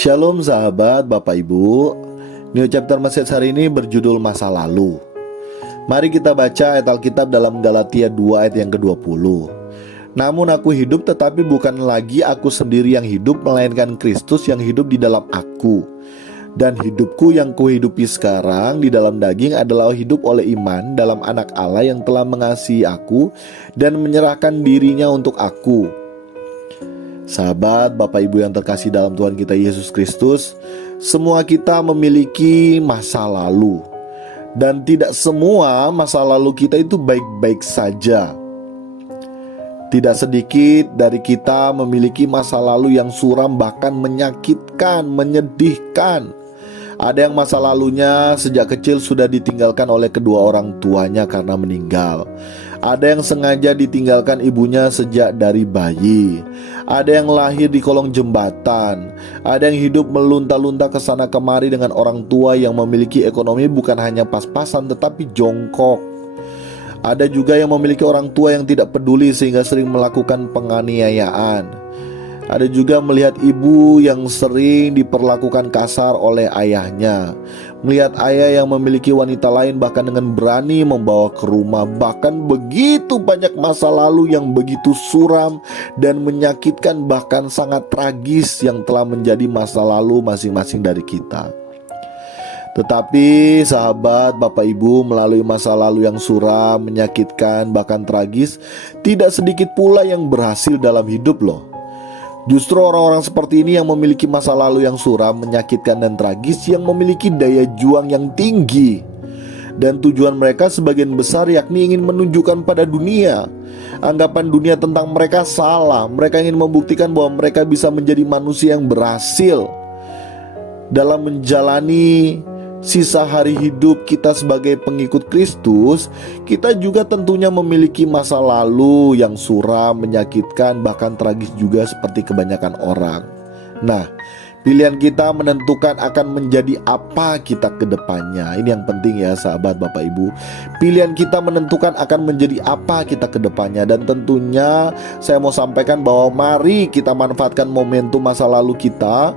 Shalom sahabat Bapak Ibu. New Chapter Message hari ini berjudul Masa Lalu. Mari kita baca ayat Alkitab dalam Galatia 2 ayat yang ke-20. Namun aku hidup, tetapi bukan lagi aku sendiri yang hidup, melainkan Kristus yang hidup di dalam aku. Dan hidupku yang kuhidupi sekarang di dalam daging adalah hidup oleh iman dalam Anak Allah yang telah mengasihi aku dan menyerahkan dirinya untuk aku. Sahabat, Bapak Ibu yang terkasih dalam Tuhan kita Yesus Kristus, semua kita memiliki masa lalu. Dan tidak semua masa lalu kita itu baik-baik saja. Tidak sedikit dari kita memiliki masa lalu yang suram, bahkan menyakitkan, menyedihkan. Ada yang masa lalunya sejak kecil sudah ditinggalkan oleh kedua orang tuanya karena meninggal. Ada yang sengaja ditinggalkan ibunya sejak dari bayi. Ada yang lahir di kolong jembatan. Ada yang hidup melunta-lunta ke sana kemari dengan orang tua yang memiliki ekonomi bukan hanya pas-pasan tetapi jongkok. Ada juga yang memiliki orang tua yang tidak peduli sehingga sering melakukan penganiayaan. Ada juga melihat ibu yang sering diperlakukan kasar oleh ayahnya. Melihat ayah yang memiliki wanita lain bahkan dengan berani membawa ke rumah. Bahkan begitu banyak masa lalu yang begitu suram dan menyakitkan, bahkan sangat tragis yang telah menjadi masa lalu masing-masing dari kita. Tetapi sahabat Bapak Ibu, melalui masa lalu yang suram, menyakitkan, bahkan tragis, tidak sedikit pula yang berhasil dalam hidup loh. Justru orang-orang seperti ini yang memiliki masa lalu yang suram, menyakitkan dan tragis, yang memiliki daya juang yang tinggi. Dan tujuan mereka sebagian besar yakni ingin menunjukkan pada dunia. Anggapan dunia tentang mereka salah. Mereka ingin membuktikan bahwa mereka bisa menjadi manusia yang berhasil dalam menjalani sisa hari hidup kita sebagai pengikut Kristus. Kita juga tentunya memiliki masa lalu yang suram, menyakitkan, bahkan tragis juga seperti kebanyakan orang. Nah, pilihan kita menentukan akan menjadi apa kita ke depannya. Ini yang penting ya sahabat Bapak Ibu. Pilihan kita menentukan akan menjadi apa kita ke depannya. Dan tentunya saya mau sampaikan bahwa mari kita manfaatkan momentum masa lalu kita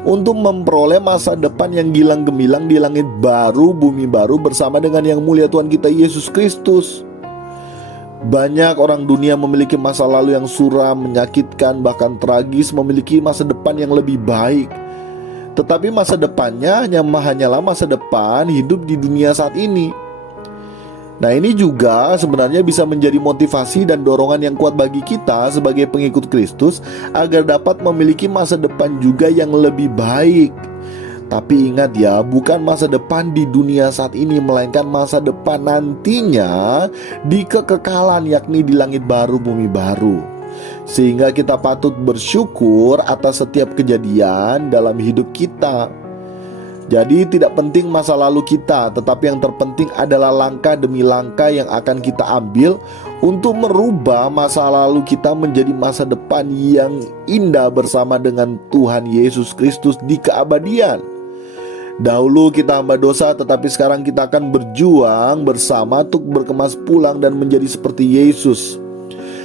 untuk memperoleh masa depan yang gilang gemilang di langit baru, bumi baru bersama dengan yang mulia Tuhan kita Yesus Kristus. Banyak orang dunia memiliki masa lalu yang suram, menyakitkan, bahkan tragis, memiliki masa depan yang lebih baik. Tetapi masa depannya hanyalah masa depan hidup di dunia saat ini. Nah, ini juga sebenarnya bisa menjadi motivasi dan dorongan yang kuat bagi kita sebagai pengikut Kristus agar dapat memiliki masa depan juga yang lebih baik. Tapi ingat ya, bukan masa depan di dunia saat ini, melainkan masa depan nantinya di kekekalan, yakni di langit baru, bumi baru. Sehingga kita patut bersyukur atas setiap kejadian dalam hidup kita. Jadi tidak penting masa lalu kita, tetapi yang terpenting adalah langkah demi langkah yang akan kita ambil untuk merubah masa lalu kita menjadi masa depan yang indah bersama dengan Tuhan Yesus Kristus di keabadian. Dahulu kita hamba dosa, tetapi sekarang kita akan berjuang bersama untuk berkemas pulang dan menjadi seperti Yesus.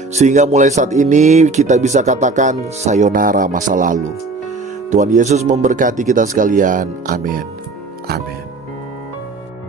Sehingga mulai saat ini kita bisa katakan sayonara masa lalu. Tuhan Yesus memberkati kita sekalian. Amin. Amin.